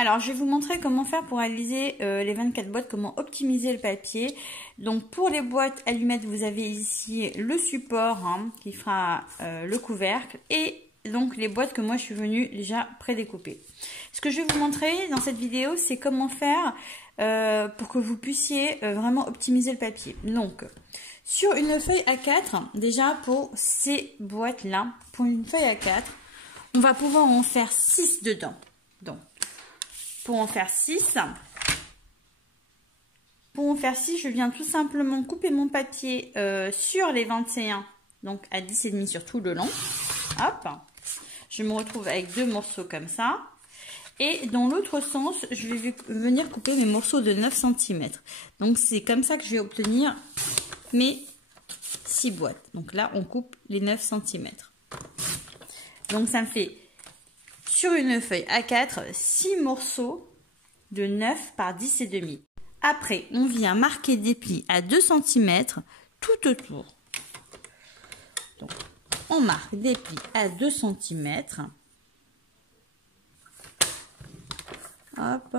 Alors, je vais vous montrer comment faire pour réaliser les 24 boîtes, comment optimiser le papier. Donc, pour les boîtes allumettes, vous avez ici le support qui fera le couvercle et donc les boîtes que moi je suis venue déjà prédécouper. Ce que je vais vous montrer dans cette vidéo, c'est comment faire pour que vous puissiez vraiment optimiser le papier. Donc, sur une feuille A4, déjà pour ces boîtes-là, pour une feuille A4, on va pouvoir en faire 6 dedans. Donc, pour en faire 6, je viens tout simplement couper mon papier sur les 21, donc à 10,5 sur tout le long. Hop, je me retrouve avec 2 morceaux comme ça. Et dans l'autre sens, je vais venir couper mes morceaux de 9 cm. Donc, c'est comme ça que je vais obtenir mes 6 boîtes. Donc là, on coupe les 9 cm. Donc, ça me fait, sur une feuille A4, 6 morceaux de 9 par 10,5. Après, on vient marquer des plis à 2 cm tout autour. Donc, on marque des plis à 2 cm. Hop.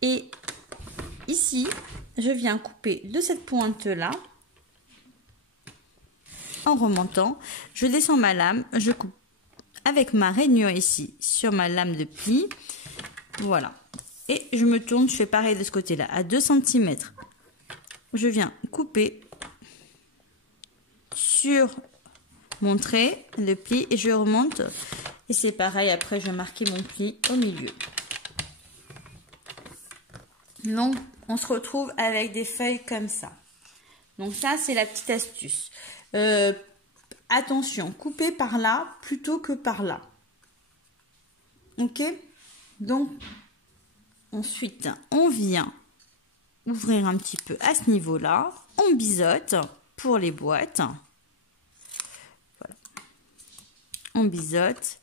Et ici, je viens couper de cette pointe-là. En remontant, je descends ma lame, je coupe avec ma rainure ici sur ma lame de pli. Voilà. Et je me tourne, je fais pareil de ce côté-là, à 2 cm. Je viens couper sur mon trait, le pli, et je remonte. Et c'est pareil, après je vais marquer mon pli au milieu. Donc, on se retrouve avec des feuilles comme ça. Donc ça, c'est la petite astuce. Attention, couper par là plutôt que par là. Ok? Donc, ensuite, on vient ouvrir un petit peu à ce niveau-là. On biseaute pour les boîtes. Voilà. On biseaute.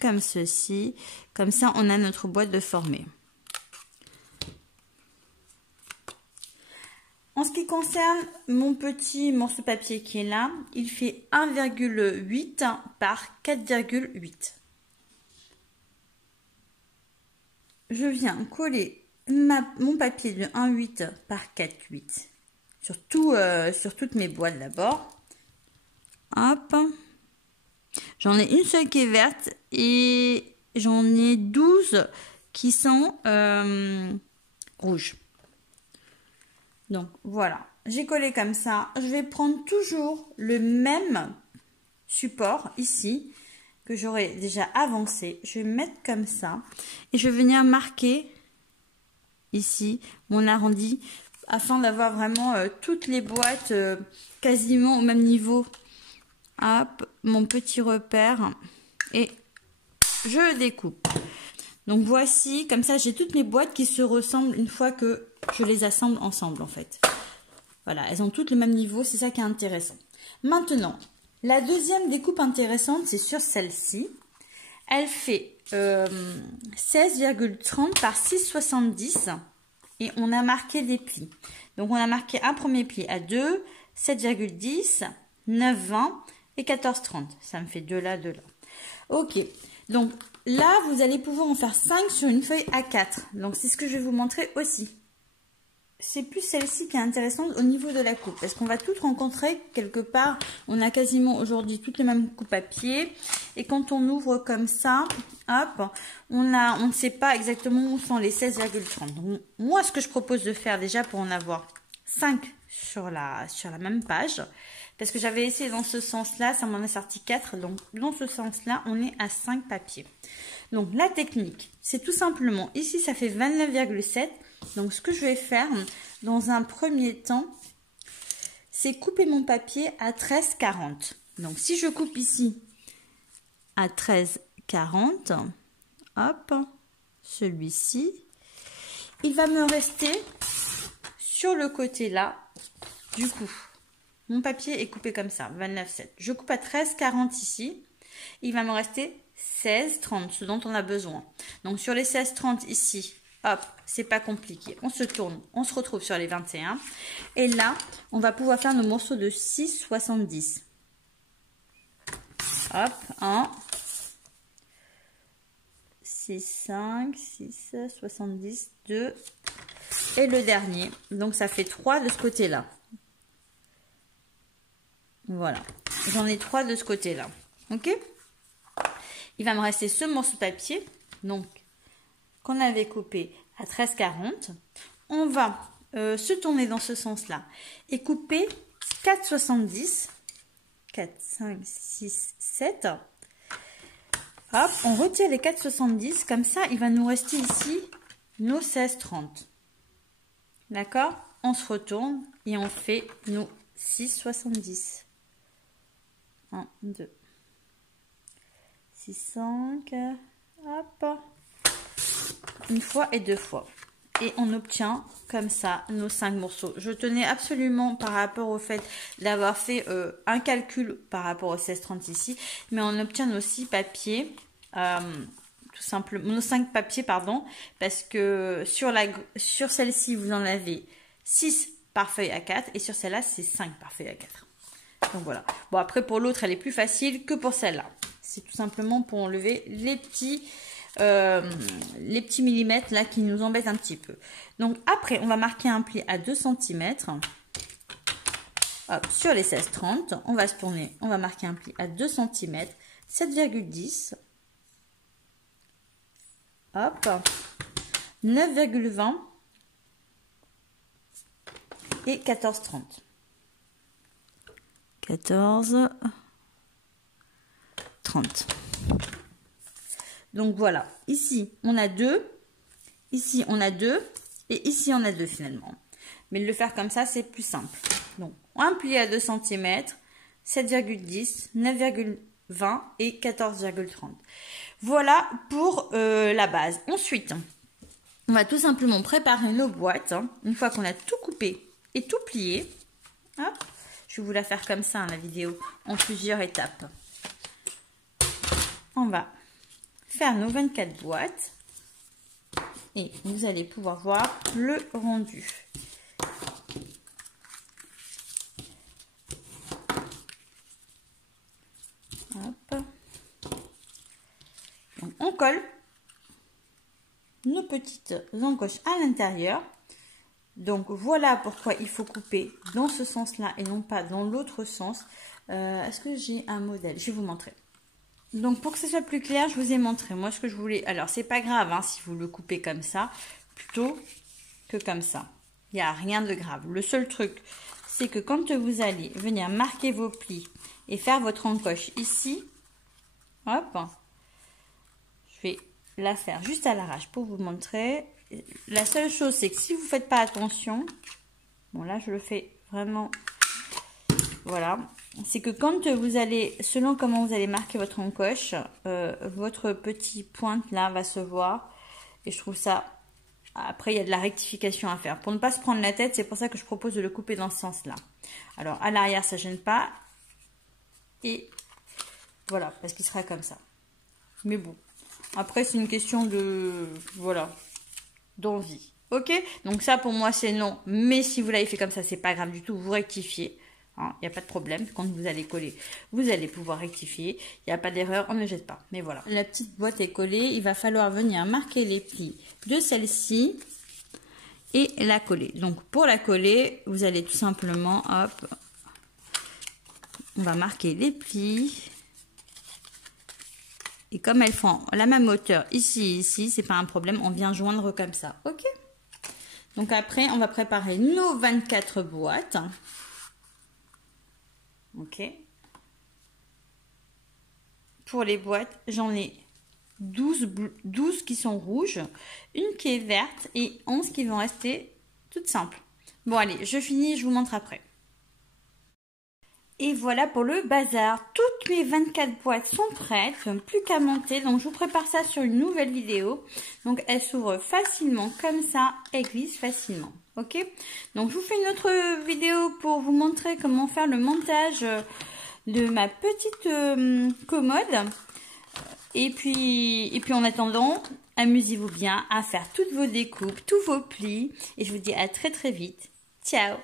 Comme ceci. Comme ça, on a notre boîte de formée. En ce qui concerne mon petit morceau de papier qui est là, il fait 1,8 par 4,8. Je viens coller mon papier de 1,8 par 4,8 sur toutes mes boîtes d'abord. Hop. J'en ai une seule qui est verte et j'en ai 12 qui sont rouges. Donc voilà, j'ai collé comme ça. Je vais prendre toujours le même support ici que j'aurais déjà avancé. Je vais mettre comme ça et je vais venir marquer ici mon arrondi afin d'avoir vraiment toutes les boîtes quasiment au même niveau. Hop, mon petit repère et je découpe. Donc voici, comme ça j'ai toutes mes boîtes qui se ressemblent une fois que je les assemble ensemble en fait. Voilà, elles ont toutes le même niveau, c'est ça qui est intéressant. Maintenant, la deuxième découpe intéressante, c'est sur celle-ci. Elle fait 16,30 par 6,70 et on a marqué des plis. Donc on a marqué un premier pli à 2, 7,10, 9,20 et 14,30. Ça me fait 2 là, 2 là. Ok, donc là, vous allez pouvoir en faire 5 sur une feuille A4. Donc, c'est ce que je vais vous montrer aussi. C'est plus celle-ci qui est intéressante au niveau de la coupe. Parce qu'on va toutes rencontrer quelque part. On a quasiment aujourd'hui toutes les mêmes coupes à pied. Et quand on ouvre comme ça, hop, on ne sait pas exactement où sont les 16,30. Donc, moi, ce que je propose de faire déjà pour en avoir 5 sur la même page. Parce que j'avais essayé dans ce sens-là, ça m'en a sorti 4. Donc, dans ce sens-là, on est à 5 papiers. Donc, la technique, c'est tout simplement, ici, ça fait 29,7. Donc, ce que je vais faire dans un premier temps, c'est couper mon papier à 13,40. Donc, si je coupe ici à 13,40, hop, celui-ci, il va me rester sur le côté là, du coup. Mon papier est coupé comme ça, 29,7. Je coupe à 13,40 ici. Il va me rester 16,30, ce dont on a besoin. Donc, sur les 16,30 ici, hop, c'est pas compliqué. On se tourne, on se retrouve sur les 21. Et là, on va pouvoir faire nos morceaux de 6,70. Hop, 1, 6, 5, 6, 70, 2 et le dernier. Donc ça fait 3 de ce côté-là. Voilà, j'en ai 3 de ce côté-là. Ok? Il va me rester ce morceau de papier, donc qu'on avait coupé à 13,40. On va se tourner dans ce sens-là et couper 4,70. 4, 5, 6, 7. Hop, on retire les 4,70. Comme ça, il va nous rester ici nos 16,30. D'accord? On se retourne et on fait nos 6,70. 1, 2, 6, 5, hop, une fois et deux fois. Et on obtient comme ça nos 5 morceaux. Je tenais absolument par rapport au fait d'avoir fait un calcul par rapport aux 16,30 ici, mais on obtient nos 6 papiers, tout simplement, nos 5 papiers, pardon, parce que sur celle-ci, vous en avez 6 par feuille A4 et sur celle-là, c'est 5 par feuille A4. Donc voilà. Bon, après pour l'autre, elle est plus facile que pour celle-là. C'est tout simplement pour enlever les petits millimètres là qui nous embêtent un petit peu. Donc après, on va marquer un pli à 2 cm. Hop, sur les 16,30, on va se tourner. On va marquer un pli à 2 cm, 7,10. Hop, 9,20 et 14,30. 14, 30. Donc voilà, ici on a 2, ici on a 2 et ici on a 2 finalement. Mais de le faire comme ça, c'est plus simple. Donc un pli à 2 cm, 7,10, 9,20 et 14,30. Voilà pour la base. Ensuite, on va tout simplement préparer nos boîtes. Une fois qu'on a tout coupé et tout plié, hop. Je vais vous la faire comme ça, hein, la vidéo, en plusieurs étapes. On va faire nos 24 boîtes et vous allez pouvoir voir le rendu. Hop. Donc, on colle nos petites encoches à l'intérieur. Donc voilà pourquoi il faut couper dans ce sens-là et non pas dans l'autre sens. Est-ce que j'ai un modèle? Je vais vous montrer. Donc pour que ce soit plus clair, je vous ai montré. Moi ce que je voulais... Alors c'est pas grave hein, si vous le coupez comme ça, plutôt que comme ça. Il n'y a rien de grave. Le seul truc, c'est que quand vous allez venir marquer vos plis et faire votre encoche ici, hop, je vais la faire juste à l'arrache pour vous montrer. La seule chose, c'est que si vous ne faites pas attention, bon là je le fais vraiment, voilà, c'est que quand vous allez, selon comment vous allez marquer votre encoche, votre petit pointe là va se voir et je trouve ça, après il y a de la rectification à faire. Pour ne pas se prendre la tête, c'est pour ça que je propose de le couper dans ce sens là. Alors à l'arrière ça gêne pas et voilà, parce qu'il sera comme ça. Mais bon, après c'est une question de, voilà, d'envie. Ok, donc ça pour moi c'est non, mais si vous l'avez fait comme ça, c'est pas grave du tout, vous rectifiez, il n'y a pas de problème. Quand vous allez coller, vous allez pouvoir rectifier, il n'y a pas d'erreur, on ne jette pas. Mais voilà, la petite boîte est collée, il va falloir venir marquer les plis de celle-ci et la coller. Donc pour la coller, vous allez tout simplement, hop, on va marquer les plis. Et comme elles font la même hauteur ici et ici, c'est pas un problème, on vient joindre comme ça, ok? Donc après, on va préparer nos 24 boîtes. Ok. Pour les boîtes, j'en ai 12 qui sont rouges, une qui est verte et 11 qui vont rester toutes simples. Bon allez, je finis, je vous montre après. Et voilà pour le bazar. Toutes mes 24 boîtes sont prêtes, plus qu'à monter. Donc je vous prépare ça sur une nouvelle vidéo. Donc elle s'ouvre facilement comme ça et glisse facilement. Ok, donc je vous fais une autre vidéo pour vous montrer comment faire le montage de ma petite commode. Et puis en attendant, amusez-vous bien à faire toutes vos découpes, tous vos plis. Et je vous dis à très très vite. Ciao!